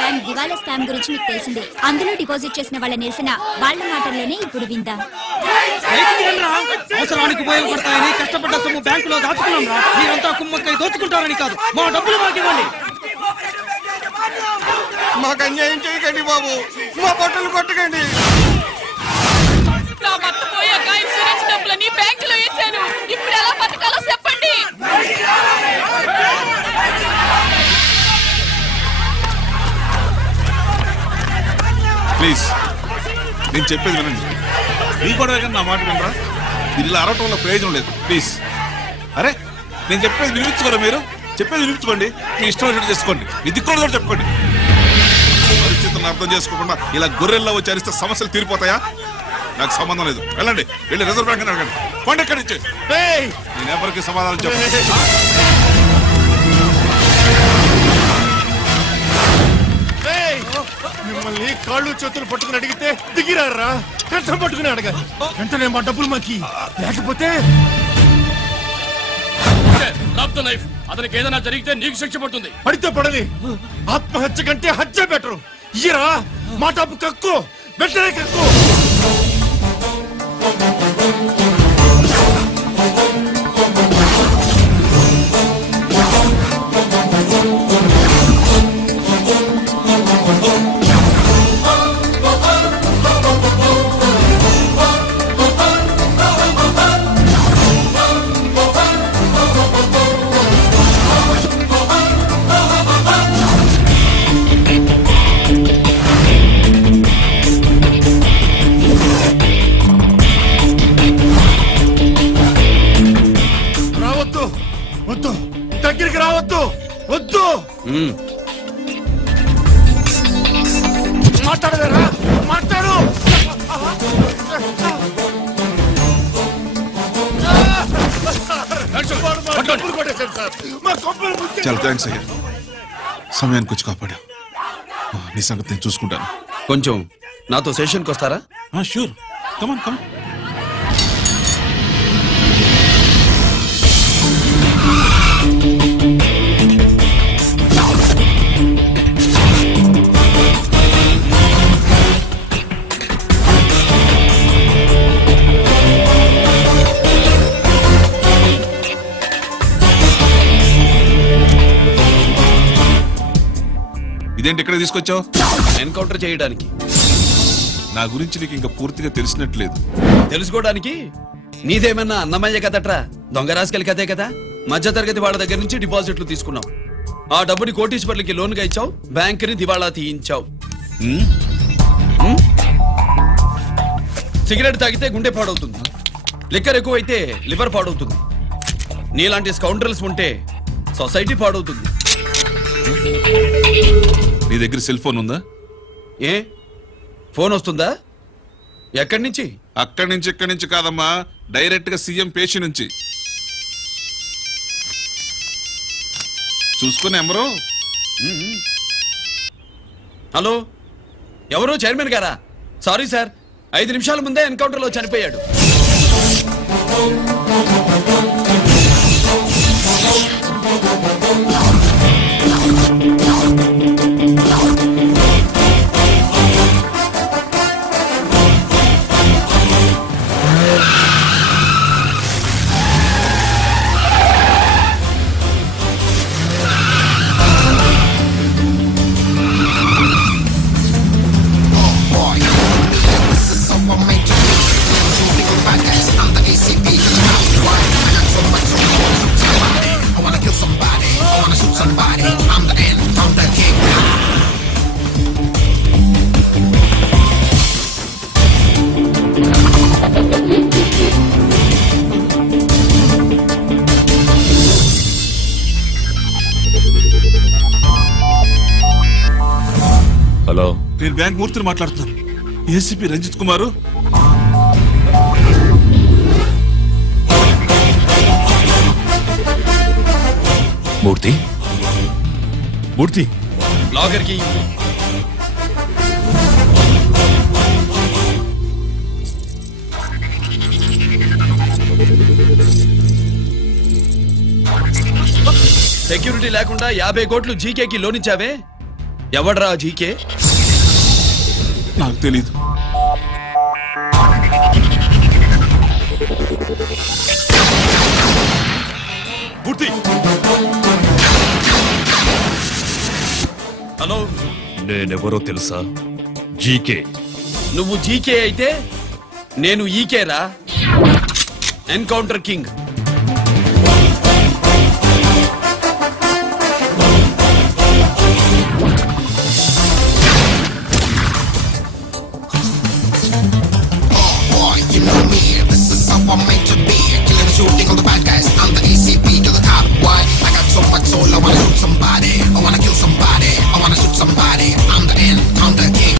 Bank దివాలా scam గురించి మీకు తెలిసిందే. అందులో డిపాజిట్ చేసిన వాళ్ళ నిరసన వాళ్ళ మాటల్లోనే ఇప్పుడు విందాం. అవసరానికి ఉపయోగపడతాయని కష్టపడ్డ సొమ్ము బ్యాంకులో దాచుకున్నాం రా. మీరంతా కుమ్మక్కై దోచుకుంటారని కాదు, మా డబ్బులు మాకు ఇవ్వండి. మాకు అన్యాయం చేయకండి బాబు, మా బట్టలు కొట్టకండి. నా భర్త పోయాక ఇన్సూరెన్స్ డబ్బులని బ్యాంకులో వేసాను. ఇప్పుడు ఎలా బతకాలో చెప్పండి. ప్లీజ్ నేను చెప్పేది వినండి. మీ కూడా నా మాట వినరా? మీరు ఇలా అరవటం వల్ల ప్రయోజనం లేదు. ప్లీజ్ అరే నేను చెప్పేది వినిపించుకోరా? మీరు చెప్పేది వినిపించుకోండి, మీ ఇష్టం వచ్చినట్టు చేసుకోండి, మీ దిక్కులో కూడా చెప్పుకోండి. పరిస్థితులను అర్థం చేసుకోకుండా ఇలా గొర్రెల్లో వచ్చి అరిస్తే సమస్యలు తీరిపోతాయా? నాకు సంబంధం లేదు, వెళ్ళండి. వెళ్ళి రిజర్వ్ బ్యాంక్ అని అడగండి. కొండ ఎక్కడి నుంచి నేను ఎవరికి సమాధానం చెప్పను. మిమ్మల్ని కాళ్ళు చేతులు పట్టుకుని అడిగితే దిగిరారా? కష్టం పట్టుకుని అడగాలి. వెంటనే మా డబ్బులు మాకి, లేకపోతే అతనికి ఏదైనా జరిగితే నీకు శిక్ష పడుతుంది. పడితే పడని, ఆత్మహత్య కంటే హత్య బెటరు. ఇయ్యరా మా డబ్బు, కక్కు, వెంటనే కక్కు. వద్దు, దగ్గరికి రావద్దు, వద్దు. మాట్లాడలేరా? మాట్లాడు. చాలా థ్యాంక్స్ అయ్యా, సమయానికి వచ్చి కాపాడా. నీ సంగతి నేను చూసుకుంటాను. కొంచెం నాతో సెషన్కి వస్తారా? షూర్, కమాన్ కమాన్. ఇదేంటి ఇక్కడ తీసుకొచ్చావు? ఎన్కౌంటర్ చేయడానికి. నా గురించి నీకు ఇంకా పూర్తిగా తెలిసినట్లేదు. తెలుసుకోవడానికి నీదేమన్నా అన్నమయ్య కదట్రా, దొంగ రాసుకెళ్ళి కదే కదా. మధ్య తరగతి వాళ్ళ దగ్గర నుంచి డిపాజిట్లు తీసుకున్నావు. ఆ డబ్బుని కోటీశ్వర్లకి లోన్గా ఇచ్చావు, బ్యాంకుని దివాళా తీయించావు. సిగరెట్ తాగితే గుండె పాడవుతుంది, లిక్కర్ ఎక్కువైతే లివర్ పాడవుతుంది. నీలాంటి స్కౌండ్రల్స్ ఉంటే సొసైటీ పాడవుతుంది. నీ దగ్గర సెల్ ఫోన్ ఉందా? ఏ ఫోన్ వస్తుందా? ఎక్కడి నుంచి? అక్కడి నుంచి ఇక్కడి నుంచి కాదమ్మా, డైరెక్ట్ గా సీఎం పేషి నుంచి. చూసుకుని ఎవరు? హలో, ఎవరు? చైర్మన్ గారా? సారీ సార్, 5 నిమిషాల ముందే ఎన్కౌంటర్ లో చనిపోయాడు. హలో, నేను బ్యాంక్ మూర్తిని మాట్లాడుతున్నాను. ఏసీపీ రంజిత్ కుమారు. మూర్తి, మూర్తి లాగర్ కి సెక్యూరిటీ లేకుండా 50 కోట్లు జీకేకి లోన్ ఇచ్చావే, ఎవడ్రా జీకే? నాకు తెలీదు. హలో, నేనెవరో తెలుసా? జీకే. నువ్వు జీకే అయితే నేను ఈకే రా, encounter king. I'm meant to be killing and shooting all the bad guys. I'm the ACP to the top. Why? I got so much soul. I wanna shoot somebody. I wanna kill somebody. I wanna shoot somebody.